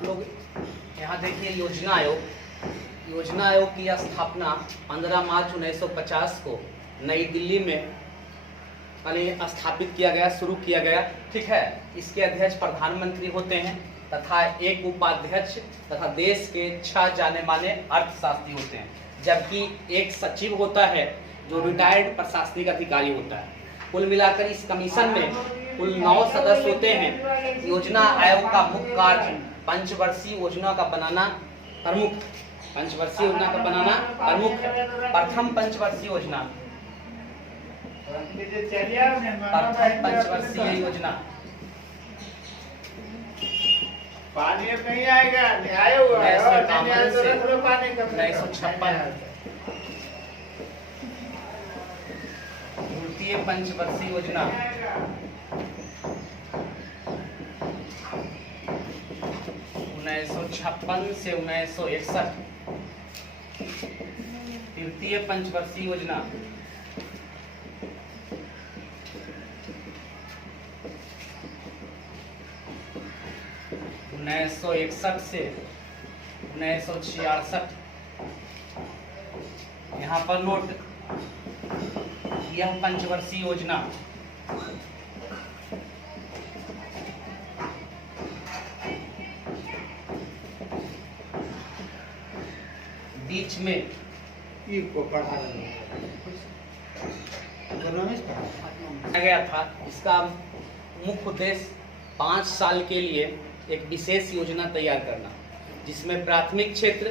आप लोग यहाँ देखिए योजना आयोग की स्थापना 15 मार्च 1950 को नई दिल्ली में स्थापित किया गया, शुरू किया गया। ठीक है, इसके अध्यक्ष प्रधानमंत्री होते हैं तथा एक उपाध्यक्ष तथा देश के 6 जाने माने अर्थशास्त्री होते हैं, जबकि एक सचिव होता है जो रिटायर्ड प्रशासनिक अधिकारी होता है। कुल मिलाकर इस कमीशन में कुल 9 सदस्य होते हैं। योजना आयोग का मुख्य कार्य पंचवर्षीय योजना का बनाना प्रमुख है। प्रथम पंचवर्षीय योजना पानी नहीं आएगा, नहीं आया हुआ है, 1956। द्वितीय पंचवर्षीय योजना 1956 से 1961। तृतीय पंचवर्षीय योजना 1961 से 1966। यहाँ पर नोट, यह पंचवर्षीय योजना बीच में गया था। इसका मुख्य उद्देश्य 5 साल के लिए एक विशेष योजना तैयार करना, जिसमें प्राथमिक क्षेत्र,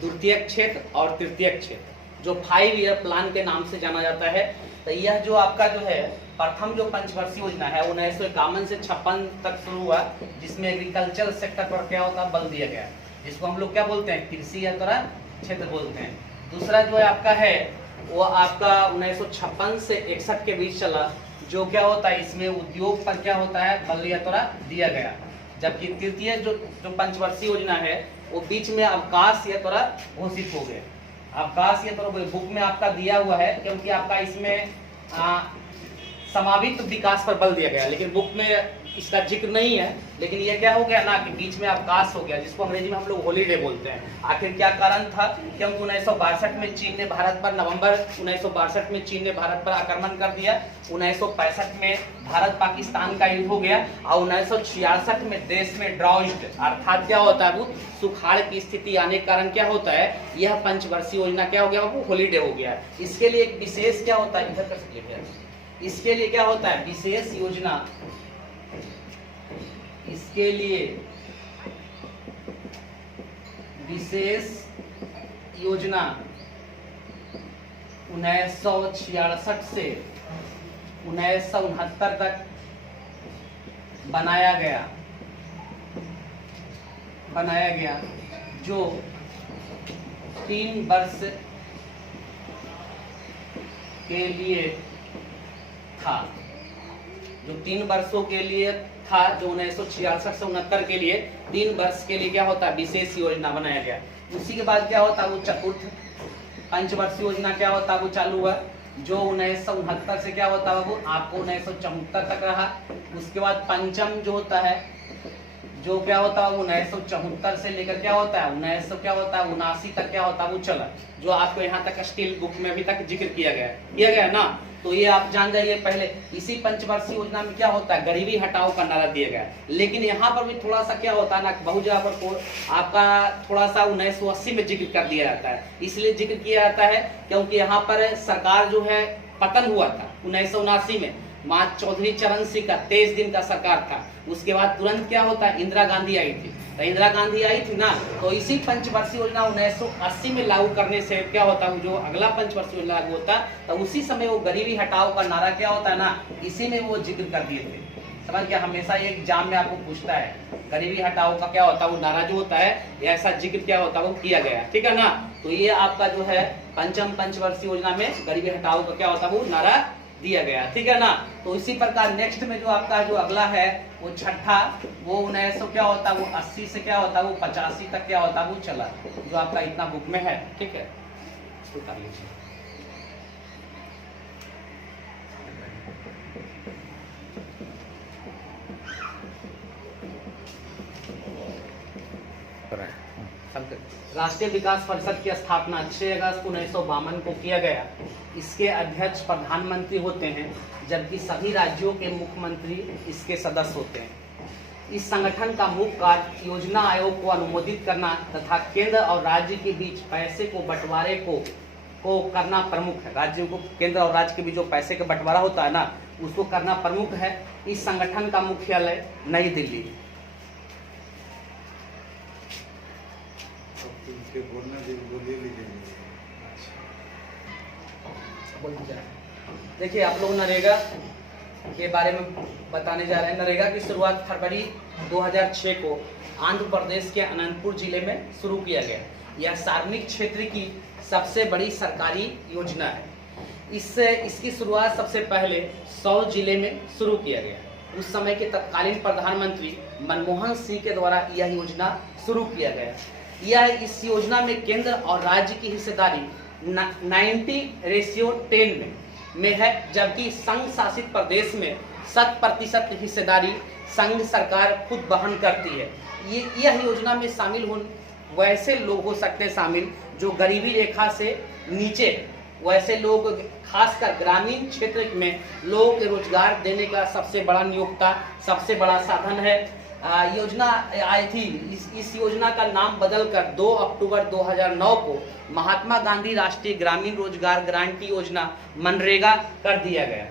द्वितीयक क्षेत्र और तृतीयक क्षेत्र, जो 5 ईयर प्लान के नाम से जाना जाता है। तो यह जो आपका जो है प्रथम जो पंचवर्षीय योजना है 1951 से 56 तक शुरू हुआ, जिसमें एग्रीकल्चर सेक्टर पर क्या होता है बल दिया गया, जिसको हम लोग क्या बोलते हैं, कृषि या तरह क्षेत्र बोलते हैं। दूसरा जो है आपका है वो आपका 1956 से 61 के बीच चला, जो क्या होता है इसमें उद्योग पर क्या होता है बल या तरह दिया गया। जबकि तृतीय जो पंचवर्षीय योजना है वो बीच में अवकाश या तरह घोषित हो गए। अवकाश या तरह बुक में आपका दिया हुआ है, क्योंकि आपका इसमें समावित विकास पर बल दिया गया, लेकिन बुक में इसका जिक्र नहीं है। लेकिन ये क्या हो गया ना कि बीच में अवकाश हो गया, जिसको अंग्रेजी में हम लोग हॉलीडे बोलते हैं। आखिर क्या कारण था? क्योंकि 1962 में चीन ने भारत पर नवंबर 1962 में चीन ने भारत पर आक्रमण कर दिया। 1965 में भारत पाकिस्तान का युद्ध हो गया और 1966 में देश में ड्राउट अर्थात क्या होता है वो सुखाड़ की स्थिति आने के कारण क्या होता है, यह पंचवर्षीय योजना क्या हो गया, वो हॉलीडे हो गया। इसके लिए एक विशेष क्या होता है, इधर कर सकते, इसके लिए क्या होता है विशेष योजना, इसके लिए विशेष योजना 1966 से 1969 तक बनाया गया, जो 3 वर्ष के लिए था, जो 3 वर्षों के लिए था, जो 1966 से 69 के लिए 3 वर्ष के लिए क्या होता है विशेष योजना बनाया गया। उसी के बाद क्या होता है वो चतुर्थ पंचवर्षीय योजना क्या होता है वो चालू हुआ, जो 1969 से क्या होता है वो आपको 1974 तक रहा। उसके बाद पंचम जो होता है, जो क्या होता है 1974 से लेकर क्या होता है 1979 तक क्या होता है वो चला, जो आपको यहाँ तक स्टील बुक में अभी तक जिक्र किया गया ना। तो ये आप जान जाइए। पहले इसी पंचवर्षीय योजना में क्या होता है गरीबी हटाओ का नारा दिया गया, लेकिन यहाँ पर भी थोड़ा सा क्या होता है ना, बहुत जगह पर आपका थोड़ा सा 1980 में जिक्र कर दिया जाता है। इसलिए जिक्र किया जाता है क्योंकि यहाँ पर सरकार जो है पतन हुआ था 1979 में। मां चौधरी चरण सिंह का 23 दिन का सरकार था। उसके बाद तुरंत क्या होता है इंदिरा गांधी आई थी। तो इंदिरा गांधी आई थी ना, तो इसी पंचवर्षीय योजना 1980 में लागू करने से क्या होता है, जो अगला पंचवर्षीय योजना लागू होता तो उसी समय वो गरीबी हटाओ का नारा क्या होता है ना, इसी में वो जिक्र कर दिए थे। समझ गया, हमेशा ये एग्जाम में आपको पूछता है गरीबी हटाओ का क्या होता है वो नारा जो होता है, ऐसा जिक्र क्या होता है वो किया गया। ठीक है ना, तो ये आपका जो है पंचम पंचवर्षीय योजना में गरीबी हटाओ का क्या होता है वो नारा दिया गया। ठीक है ना, तो इसी प्रकार नेक्स्ट में जो आपका जो अगला है वो छठा, वो 1900 क्या होता है वो 80 से क्या होता है वो 85 तक क्या होता है वो चला, जो आपका इतना बुक में है। ठीक है, इसको कर लीजिए। कराएं। राष्ट्रीय विकास परिषद की स्थापना 6 अगस्त 1952 को किया गया। इसके अध्यक्ष प्रधानमंत्री होते हैं, जबकि सभी राज्यों के मुख्यमंत्री इसके सदस्य होते हैं। इस संगठन का मुख्य कार्य योजना आयोग को अनुमोदित करना तथा केंद्र और राज्य के बीच पैसे को बंटवारे को करना प्रमुख है। राज्यों को, केंद्र और राज्य के बीच जो पैसे का बंटवारा होता है ना, उसको करना प्रमुख है। इस संगठन का मुख्यालय नई दिल्ली। देखिए, आप लोग नरेगा के बारे में बताने जा रहे हैं। नरेगा की शुरुआत फरवरी 2006 को आंध्र प्रदेश के अनंतपुर जिले में शुरू किया गया। यह सार्वजनिक क्षेत्र की सबसे बड़ी सरकारी योजना है। इसकी शुरुआत सबसे पहले 100 जिले में शुरू किया गया। उस समय के तत्कालीन प्रधानमंत्री मनमोहन सिंह के द्वारा यह योजना शुरू किया गया। इस योजना में केंद्र और राज्य की हिस्सेदारी 90:10 में है, जबकि संघ शासित प्रदेश में 100% हिस्सेदारी संघ सरकार खुद वहन करती है। यह योजना में शामिल वैसे लोग हो सकते हैं शामिल जो गरीबी रेखा से नीचे, वैसे लोग, खासकर ग्रामीण क्षेत्र में लोगों के रोजगार देने का सबसे बड़ा नियोक्ता, सबसे बड़ा साधन है। योजना आई थी। इस योजना का नाम बदलकर 2 अक्टूबर 2009 को महात्मा गांधी राष्ट्रीय ग्रामीण रोजगार गारंटी योजना मनरेगा कर दिया गया।